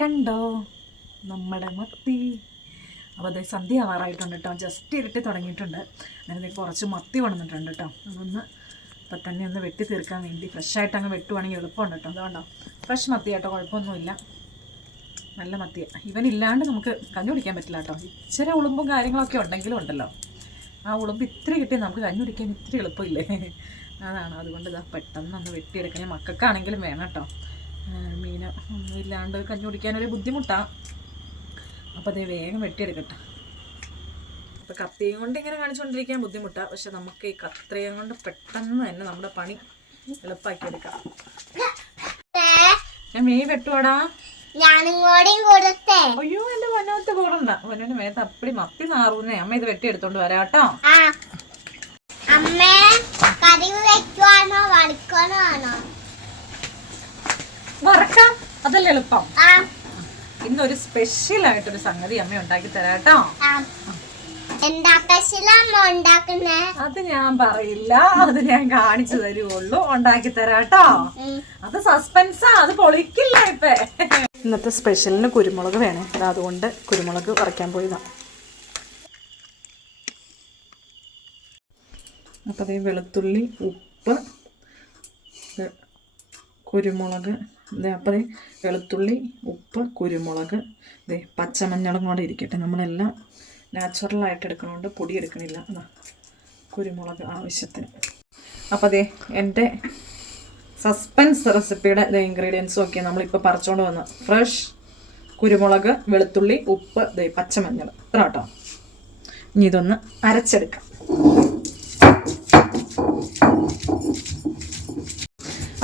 കണ്ടോ? നമ്മുടെ മത്തി. അപ്പോൾ അത് സന്ധ്യ ആവാറായിട്ടുണ്ട് കേട്ടോ. ജസ്റ്റ് ഇരുട്ടി തുടങ്ങിയിട്ടുണ്ട്. അങ്ങനെ കുറച്ച് മത്തി വന്നിട്ടുണ്ട് കേട്ടോ. അതൊന്ന് ഇപ്പം തന്നെ ഒന്ന് വെട്ടി തീർക്കാൻ വേണ്ടി ഫ്രഷായിട്ട് അങ്ങ് വെട്ടുവാണെങ്കിൽ എളുപ്പമുണ്ട് കേട്ടോ. അതുകൊണ്ടോ ഫ്രഷ് മത്തി കേട്ടോ കുഴപ്പമൊന്നുമില്ല. നല്ല മത്തിയ ഇവനില്ലാണ്ട് നമുക്ക് കഞ്ഞി കുടിക്കാൻ പറ്റില്ല കേട്ടോ. ഇച്ചിരി ഉളുമ്പും കാര്യങ്ങളൊക്കെ ഉണ്ടെങ്കിലും ഉണ്ടല്ലോ. ആ ഉളുമ്പ് ഇത്ര കിട്ടിയാൽ നമുക്ക് കഞ്ഞി കുടിക്കാൻ ഇത്ര എളുപ്പമില്ലേ? അതാണ്. അതുകൊണ്ട് ഇതാ പെട്ടെന്ന് ഒന്ന് വെട്ടിയെടുക്കാൻ മക്കൾക്കാണെങ്കിലും വേണം കേട്ടോ. മീൻ ഇല്ലാണ്ട് കഞ്ഞി കുടിക്കാനൊരു ബുദ്ധിമുട്ടാണ് അപ്പോൾ അതേ വേഗം വെട്ടിയെടുക്കട്ടെ. അപ്പോൾ കത്തിയും കൊണ്ട് ഇങ്ങനെ കാണിച്ചുകൊണ്ടിരിക്കാൻ ബുദ്ധിമുട്ടാണ് പക്ഷെ നമുക്ക് ഈ കത്രയും കൊണ്ട് പെട്ടെന്ന് തന്നെ നമ്മുടെ പണി എളുപ്പാക്കിയെടുക്കാം. ഞാൻ മീൻ വെട്ടുവാടാ. അയ്യോ എന്റെ വനത്ത് കൂടണ്ട വനുവിന്റെ മേത്ത് അപ്പടി മത്തി നാറുന്നേ. അമ്മ ഇത് വെട്ടിയെടുത്തോണ്ട് എടുത്തോണ്ട് കേട്ടോ. അമ്മേ കറി വെക്കുവാണോ വളിക്കാനോ ആണോ? വറക്കാം. അതല്ലേ എളുപ്പം. ആ. ഇന്നൊരു സ്പെഷ്യൽ ആയിട്ടൊരു സംഗതി അമ്മ ഉണ്ടാക്കി തരാം കേട്ടോ. എന്താ സ്പെഷ്യൽ അമ്മ അത് ഞാൻ പറയില്ല. അത് ഞാൻ കാണിച്ചു തരുള്ളൂ ഉണ്ടാക്കി തരാട്ടോ. അത് സസ്പെൻസാ അത് പൊളിക്കില്ല ഇപ്പൊ. ഇന്നത്തെ സ്പെഷ്യലിന് കുരുമുളക് വേണേ. അതാ അതുകൊണ്ട് കുരുമുളക് പറിക്കാൻ പോയതാ. അപ്പോൾ അതേ വെളുത്തുള്ളി ഉപ്പ് കുരുമുളക് ദേ അപ്പോൾ വെളുത്തുള്ളി ഉപ്പ് കുരുമുളക് ദേ പച്ചമഞ്ഞളും കൂടെ ഇരിക്കട്ടെ. നമ്മളെല്ലാം നാച്ചുറലായിട്ട് എടുക്കണോണ്ട് പൊടി എടുക്കണില്ല. അതാ കുരുമുളക് ആവശ്യത്തിന്. അപ്പോൾ അതെ എന്റെ സസ്പെൻസ് റെസിപ്പിയുടെ ഇൻഗ്രീഡിയൻസും ഒക്കെ നമ്മളിപ്പോൾ പറിച്ചുകൊണ്ട് വന്ന. ഫ്രഷ് കുരുമുളക് വെളുത്തുള്ളി ഉപ്പ് ദേ പച്ചമഞ്ഞൾ. ഇത്ര കേട്ടോ ഇനി ഇതൊന്ന് അരച്ചെടുക്കാം.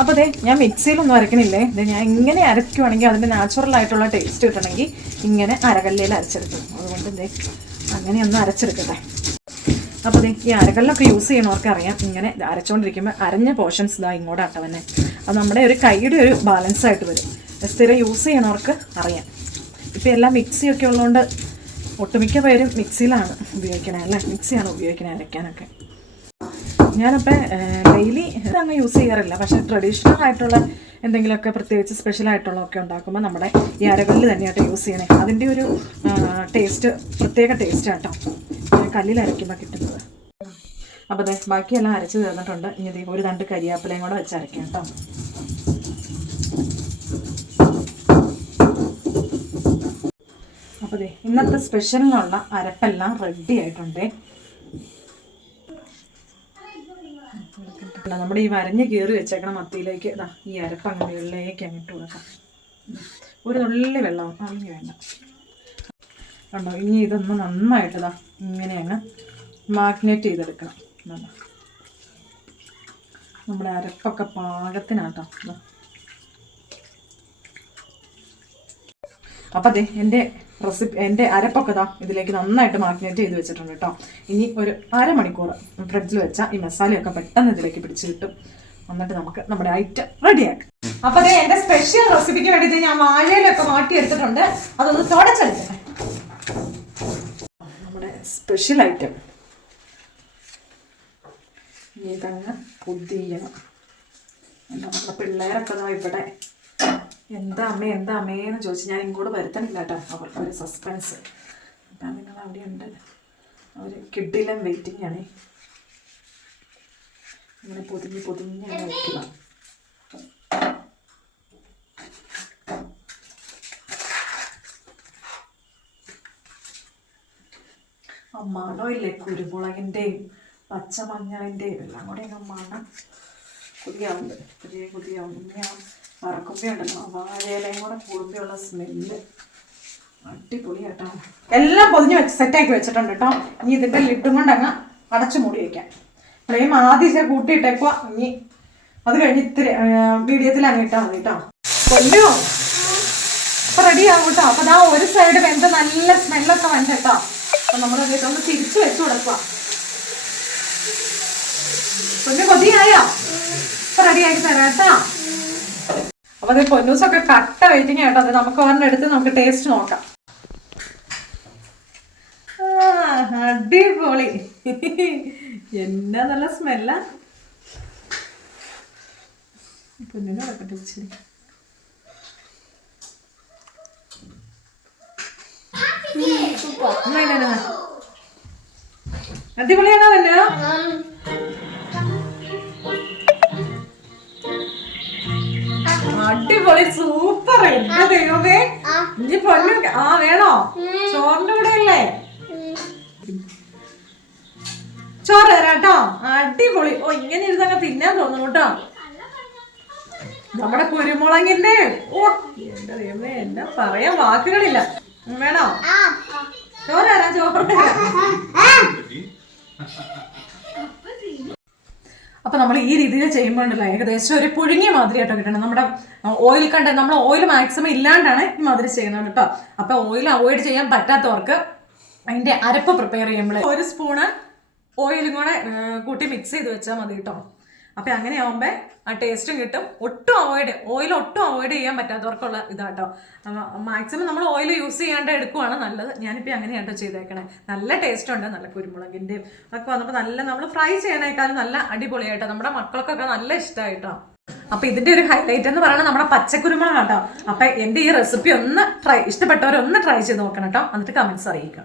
അപ്പോൾ അതെ ഞാൻ മിക്സിയിലൊന്നും അരക്കണില്ലേ ഇത് ഞാൻ ഇങ്ങനെ അരയ്ക്കുവാണെങ്കിൽ അതിന്റെ നാച്ചുറൽ ആയിട്ടുള്ള ടേസ്റ്റ് കിട്ടണമെങ്കിൽ ഇങ്ങനെ അരകല്ലിൽ അരച്ചെടുക്കും അതുകൊണ്ട് ദേ അങ്ങനെയൊന്നും അരച്ചെടുക്കട്ടെ. അപ്പോൾ ദേ ഈ അരകല്ലൊക്കെ യൂസ് ചെയ്യണവർക്ക് അറിയാം. ഇങ്ങനെ ഇത് അരച്ചുകൊണ്ടിരിക്കുമ്പോൾ അരഞ്ഞ പോർഷൻസ് ഇതാ ഇങ്ങോട്ടാട്ട തന്നെ അത് നമ്മുടെ ഒരു കൈയുടെ ഒരു ബാലൻസ് ആയിട്ട് വരും. സ്ഥിരം യൂസ് ചെയ്യണവർക്ക് അറിയാം. ഇപ്പോൾ എല്ലാം മിക്സിയൊക്കെ ഉള്ളതുകൊണ്ട് ഒട്ടുമിക്ക പേരും മിക്സിയിലാണ് ഉപയോഗിക്കണേ അല്ലേ? മിക്സിയാണ് ഉപയോഗിക്കണേ അരയ്ക്കാനൊക്കെ. ഞാനപ്പോൾ ഡെയിലി അങ്ങ് യൂസ് ചെയ്യാറില്ല. പക്ഷേ ട്രഡീഷണൽ ആയിട്ടുള്ള എന്തെങ്കിലുമൊക്കെ പ്രത്യേകിച്ച് സ്പെഷ്യൽ ആയിട്ടുള്ളതൊക്കെ ഉണ്ടാക്കുമ്പോൾ നമ്മുടെ ഈ അരകളിൽ തന്നെയായിട്ട് യൂസ് ചെയ്യണേ. അതിന്റെ ഒരു ടേസ്റ്റ് പ്രത്യേക ടേസ്റ്റ് ആട്ടോ. കല്ലിൽ അരയ്ക്കുമ്പോൾ കിട്ടുന്നത്. അപ്പോൾ അതെ ബാക്കിയെല്ലാം അരച്ച് തീർന്നിട്ടുണ്ട്. ഇനി ദേ ഒരു രണ്ട് കരിയാപ്പിലയും കൂടെ വെച്ച് അരയ്ക്കാം കേട്ടോ അപ്പോൾ ഇന്നത്തെ സ്പെഷ്യലിനുള്ള അരപ്പെല്ലാം റെഡി ആയിട്ടുണ്ടേ. അല്ല, നമ്മുടെ ഈ വരഞ്ഞ് കീറി വെച്ചേക്കണ മത്തിയിലേക്ക് ഇതാ ഈ അരപ്പ് അങ്ങ് വെള്ളയിലേക്ക് അങ്ങിട്ട് കൊടുക്കാം. ഒരു തുള്ളി വെള്ളം അങ്ങനെ വേണ്ട. കണ്ടോ? ഇനി ഇതൊന്ന് നന്നായിട്ട് ഇതാ ഇങ്ങനെ അങ്ങ് മാഗ്നേറ്റ് ചെയ്തെടുക്കണം. ഇതാ. നമ്മുടെ അരപ്പൊക്കെ പാകത്തിനാട്ടോ. അപ്പം അതെ എന്റെ റെസിപ്പി എന്റെ അരപ്പൊക്കെ ഇതിലേക്ക് നന്നായിട്ട് മാഗ്നേറ്റ് ചെയ്ത് വെച്ചിട്ടുണ്ട് കേട്ടോ ഇനി ഒരു അരമണിക്കൂർ ഫ്രിഡ്ജിൽ വെച്ചാൽ ഈ മസാലയൊക്കെ പെട്ടെന്ന് ഇതിലേക്ക് പിടിച്ച് കിട്ടും. എന്നിട്ട് നമുക്ക് നമ്മുടെ ഐറ്റം റെഡിയാക്കാം. അപ്പൊ അതെ എന്റെ സ്പെഷ്യൽ റെസിപ്പിക്ക് വേണ്ടി ഞാൻ വാഴയിലൊക്കെ മാറ്റി എടുത്തിട്ടുണ്ട് അതൊന്ന് തുടച്ചെടുക്കട്ടെ. നമ്മുടെ സ്പെഷ്യൽ ഐറ്റം ഇതങ്ങ് തന്നെ നമ്മുടെ പിള്ളേരൊക്കെ ഇവിടെ എന്താ അമ്മേ എന്താ അമ്മേ എന്ന് ചോദിച്ചു ഞാൻ ഇങ്ങോട്ട് വരുത്തണില്ല കേട്ടോ. അവർക്ക് ഒരു സസ്പെൻസ് അപ്പം നിങ്ങൾ അവിടെ ഉണ്ട് അവർ കിഡിലും വെയിറ്റിംഗ് ആണേ. ഇങ്ങനെ പൊതിഞ്ഞ് പൊതിഞ്ഞ് അങ്ങനെ വയ്ക്കുക മണമില്ലേ? കുരുമുളകിന്റെയും പച്ചമഞ്ഞളിന്റെയും എല്ലാം കൂടെ ഞാൻ മണം. പുതിയാവുണ്ട്. പുതിയ പുതിയ ഞാൻ വറക്കുമ്പോഴുണ്ടല്ലോ ആ വാഴയിലയും കൂടെ കൂടുമ്പോഴുള്ള സ്മെല്ല്. അടിപൊളി കേട്ടോ എല്ലാം പൊതിഞ്ഞ് വെച്ച് സെറ്റാക്കി വെച്ചിട്ടുണ്ട് കേട്ടോ ഇനി ഇതിന്റെ ലിഡും കൊണ്ട് അങ്ങ് അടച്ചു മൂടി വയ്ക്കാം ഫ്ലെയിം ആദ്യം ഇച്ചിരി കൂട്ടിയിട്ടേക്കുക ഇനി അത് കഴിഞ്ഞ് ഇത്തിരി മീഡിയത്തിൽ അങ്ങ് ഇട്ടാൽ മതി കേട്ടോ കൊല്ലോ. റെഡി ആവും കേട്ടോ അപ്പൊ ദാ ഒരു സൈഡ് വെന്ത നല്ല സ്മെല്ലൊക്കെ വന്നിട്ടാ. അപ്പൊ നമ്മൾ ഇതൊന്ന് തിരിച്ചു വെച്ചു കൊടുക്കുക പൊന്നു കൊതിയായോ? റെഡിയാക്കി തരാട്ടാ അപ്പൊ അത് പൊന്നൂസൊക്കെ കട്ട വെയിറ്റിംഗ് ആയിട്ടോ അത് നമുക്ക് ഒരെണ്ണം എടുത്ത് നമുക്ക് ടേസ്റ്റ് നോക്കാം. അടിപൊളി. എന്നാ നല്ല സ്മെല്ല പൊന്നിനോടൊക്കെ ഇച്ചിരി. അടിപൊളിയാണോ തന്നെ സൂപ്പർ എന്റെ ദൈവമേ. ആ. ഇനി പൊന്നു ആ വേണോ? ചോറിന്റെ കൂടെ അല്ലേ? ചോറ് തരാട്ടോ അടിപൊളി. ഓ ഇങ്ങനെ ഇരുന്നങ്ങ് തിന്നാൻ തോന്നുന്നു കേട്ടോ. നമ്മുടെ കുരുമുളകിന്റെ. ഓ എന്റെ ദൈവമേ എന്നാ പറയാൻ വാക്കുകളില്ല. വേണോ? ആ ചോറ് തരാം ചോറ് തരാം. അപ്പൊ നമ്മൾ ഈ രീതിയിൽ ചെയ്യുമ്പോഴുണ്ടല്ലോ ഏകദേശം ഒരു പുഴുങ്ങിയ മാതിരിയായിട്ടോ കിട്ടണം നമ്മുടെ ഓയിൽ കണ്ട നമ്മൾ ഓയിൽ മാക്സിമം ഇല്ലാണ്ടാണ് ഈ മാതിരി ചെയ്യുന്നത് കേട്ടോ. അപ്പൊ ഓയിൽ അവോയ്ഡ് ചെയ്യാൻ പറ്റാത്തവർക്ക് അതിന്റെ അരപ്പ് പ്രിപ്പയർ ചെയ്യുമ്പോൾ ഒരു സ്പൂണ് ഓയിലും കൂടെ കൂട്ടി മിക്സ് ചെയ്ത് വെച്ചാൽ മതി കേട്ടോ. അപ്പൊ അങ്ങനെ ആവുമ്പോൾ ആ ടേസ്റ്റും കിട്ടും. ഒട്ടും അവോയ്ഡ് ഓയിൽ ഒട്ടും അവോയ്ഡ് ചെയ്യാൻ പറ്റാത്തവർക്കുള്ള ഇതാട്ടോ. മാക്സിമം നമ്മൾ ഓയിൽ യൂസ് ചെയ്യാണ്ട് എടുക്കുവാണ് നല്ലത്. ഞാനിപ്പോൾ അങ്ങനെയാട്ടോ ചെയ്തേക്കണേ. നല്ല ടേസ്റ്റ് ഉണ്ട്. നല്ല കുരുമുളകിന്റെയും ഒക്കെ വന്നപ്പോൾ നല്ല നമ്മൾ ഫ്രൈ ചെയ്യണേക്കാളും നല്ല അടിപൊളിയായിട്ടോ. നമ്മുടെ മക്കൾക്കൊക്കെ നല്ല ഇഷ്ടമായിട്ടോ അപ്പൊ ഇതിന്റെ ഒരു ഹൈലൈറ്റ് എന്ന് പറയുന്നത് നമ്മുടെ പച്ചക്കുരുമുളക് കേട്ടോ അപ്പൊ എന്റെ ഈ റെസിപ്പി ഒന്ന് ട്രൈ ഇഷ്ടപ്പെട്ടവരൊന്ന് ട്രൈ ചെയ്ത് നോക്കണം കേട്ടോ. എന്നിട്ട് കമന്റ്സ് അറിയിക്കാം.